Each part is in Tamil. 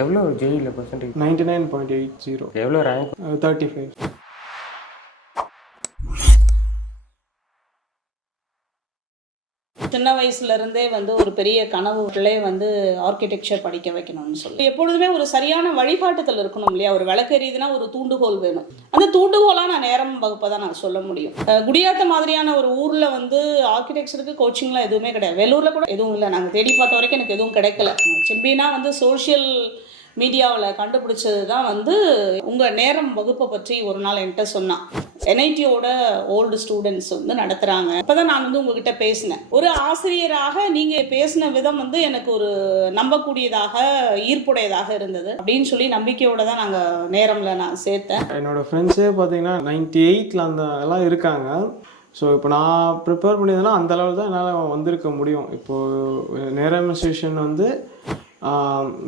எவ்வளோ ஜேஇல பர்சன்டேஜ்? 99.80. எவ்வளோ ரேங்க்? 35. சின்ன வயசுலேருந்தே ஒரு பெரிய கனவு பிள்ளைய ஆர்கிடெக்சர் படிக்க வைக்கணும்னு சொல்லி எப்பொழுதுமே ஒரு சரியான வழிகாட்டுதல் இருக்கணும் இல்லையா. ஒரு விளக்கெறியுதுன்னா ஒரு தூண்டுகோல் வேணும். அந்த தூண்டுகோலாக நான் நேரம் வகுப்பை தான் நான் சொல்ல முடியும். குடியாத்த மாதிரியான ஒரு ஊரில் ஆர்கிடெக்சருக்கு கோச்சிங்லாம் எதுவுமே கிடையாது. வெள்ளூரில் கூட எதுவும் இல்லை. நாங்கள் தேடி பார்த்த வரைக்கும் எனக்கு எதுவும் கிடைக்கல. செம்பினா சோஷியல் மீடியாவில் கண்டுபிடிச்சது தான் உங்கள் நேரம் வகுப்பை பற்றி ஒரு நாள் என்கிட்ட சொன்னான். NITயோட ஓல்டு ஸ்டூடெண்ட்ஸ் நடத்துகிறாங்க. அப்போ தான் நான் உங்ககிட்ட பேசினேன். ஒரு ஆசிரியராக நீங்கள் பேசின விதம் எனக்கு ஒரு நம்பக்கூடியதாக ஈர்ப்புடையதாக இருந்தது அப்படின்னு சொல்லி நம்பிக்கையோடு தான் நாங்கள் நேரமில் நான் சேர்த்தேன். என்னோடய ஃப்ரெண்ட்ஸே பார்த்தீங்கன்னா 98ல் அந்த எல்லாம் இருக்காங்க. ஸோ இப்போ நான் ப்ரிப்பேர் பண்ணியிருந்தேன்னா அந்த லெவல் தான் என்னால் வந்திருக்க முடியும். இப்போது நேரமிஸ்ட்ரேஷன்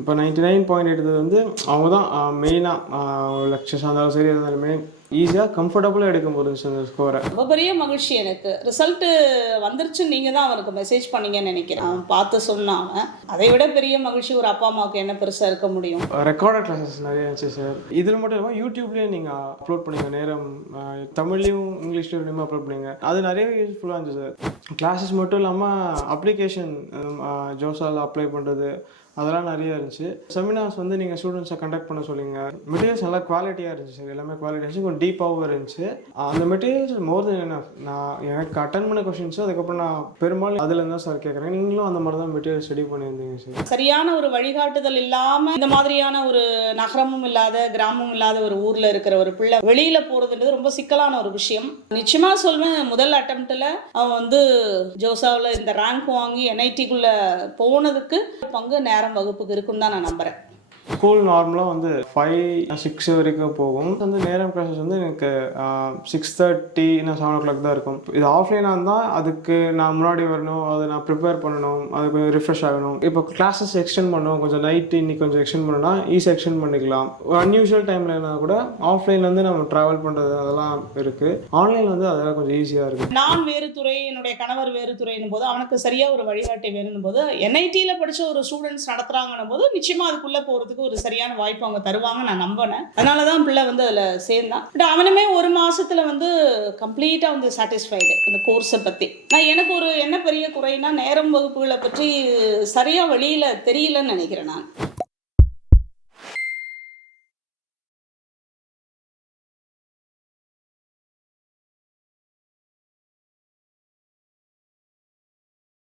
இப்போ 99.8 எடுத்தது அவங்க தான் மெயினாக லெக்சர்ஸ் இருந்தாலும் சரி இருந்தாலுமே ஈஸியாக கம்ஃபர்டபுளாக எடுக்க முடியுது அந்த ஸ்கோரை. ரொம்ப பெரிய மகிழ்ச்சி எனக்கு. ரிசல்ட்டு வந்துருச்சு, நீங்கள் தான் அவனுக்கு மெசேஜ் பண்ணீங்கன்னு நினைக்கிறேன். அவன் பார்த்து சொன்னான். அதை விட பெரிய மகிழ்ச்சி ஒரு அப்பா அம்மாவுக்கு என்ன பெருசாக இருக்க முடியும். ரெக்கார்டட் கிளாஸஸ் நிறைய இருந்துச்சு சார். இதில் மட்டும் இல்லாமல் யூடியூப்லேயே நீங்கள் அப்லோட் பண்ணிங்க. நேரம் தமிழ்லையும் இங்கிலீஷ்லேயும் அப்லோட் பண்ணிங்க. அது நிறையவே யூஸ்ஃபுல்லாக இருந்துச்சு சார். கிளாஸஸ் மட்டும் இல்லாமல் அப்ளிகேஷன் ஜோசால் அப்ளை பண்ணுறது அதெல்லாம் நிறைய இருந்துச்சு. செமினார்ஸ் நீங்கள் ஸ்டூடெண்ட்ஸை கண்டக்ட் பண்ண சொல்லிங்க. மெட்டீரியல்ஸ் நல்லா குவாலிட்டியாக இருந்துச்சு சார். எல்லாமே குவாலிட்டியாக இருந்துச்சு, கொஞ்சம் டீப்பாகவும் இருந்துச்சு. அந்த மெட்டீரியல்ஸ் மோர் தென் என்ன நான் எனக்கு அட்டன் பண்ண கொஷின்ஸு அதுக்கப்புறம் நான் பெரும்பாலும் அதுலேருந்து தான் சார் கேட்குறேன். நீங்களும் அந்த மாதிரி தான் மெட்டீரியல் ஸ்டடி பண்ணியிருந்தீங்க சார். சரியான ஒரு வழிகாட்டுதல் இல்லாமல் இந்த மாதிரியான ஒரு நகரமும் இல்லாத கிராமமும் இல்லாத ஒரு ஊரில் இருக்கிற ஒரு பிள்ளை வெளியில் போகிறதுன்றது ரொம்ப சிக்கலான ஒரு விஷயம். நிச்சயமாக சொல்வேன், முதல் அட்டம்ப்டில் அவன் ஜோசாவில் இந்த ரேங்க் வாங்கி NITக்குள்ளே போனதுக்கு பங்கு நேரம் வகுப்புக்கு இருக்குன்னு தான் நான் நம்புறேன். ஸ்கூல் நார்மலாக 5-6 வரைக்கும் போகும். நேரம் கிளாஸஸ் எனக்கு 6:30 7 o'clock தான் இருக்கும். இது ஆஃப்லைனாக இருந்தால் அதுக்கு நான் முன்னாடி வரணும், அதை நான் ப்ரிப்பேர் பண்ணணும், அது கொஞ்சம் ரிஃப்ரெஷ் ஆகணும். இப்போ கிளாஸஸ் எக்ஸ்டெண்ட் பண்ணணும், கொஞ்சம் நைட்டு இன்னைக்கு கொஞ்சம் எக்ஸ்டெண்ட் பண்ணணும்னா ஈஸியாக எக்ஸ்டெண்ட் பண்ணிக்கலாம். அன்யூஷுவல் டைம்லனா கூட ஆஃப்லைன்லேருந்து நம்ம ட்ராவல் பண்ணுறது அதெல்லாம் இருக்குது. ஆன்லைனில் அதெல்லாம் கொஞ்சம் ஈஸியாக இருக்குது. நான் வேறு துறை, என்னுடைய கணவர் வேறு துறையினும் போது அவனுக்கு சரியாக ஒரு வழிகாட்டி வேணும் போது NITயில் படித்த ஒரு ஸ்டூடெண்ட்ஸ் நடத்துகிறாங்கன்னும் போது நிச்சயமாக அதுக்குள்ளே போகிறதுக்கு ஒரு சரியான வாய்ப்பு அவங்க தருவாங்க நான் நம்பினேன். அதனால தான் பிள்ளை அதில் சேர்ந்தான். பட் அவனுமே ஒரு மாசத்துல கம்ப்ளீட்டாக சாட்டிஸ்ஃபைடு இந்த கோர்ஸை பற்றி. நான் எனக்கு ஒரு என்ன பெரிய குறைனா நேரம் வகுப்புகளை பற்றி சரியாக வெளியில் தெரியலன்னு நினைக்கிறேன் நான்.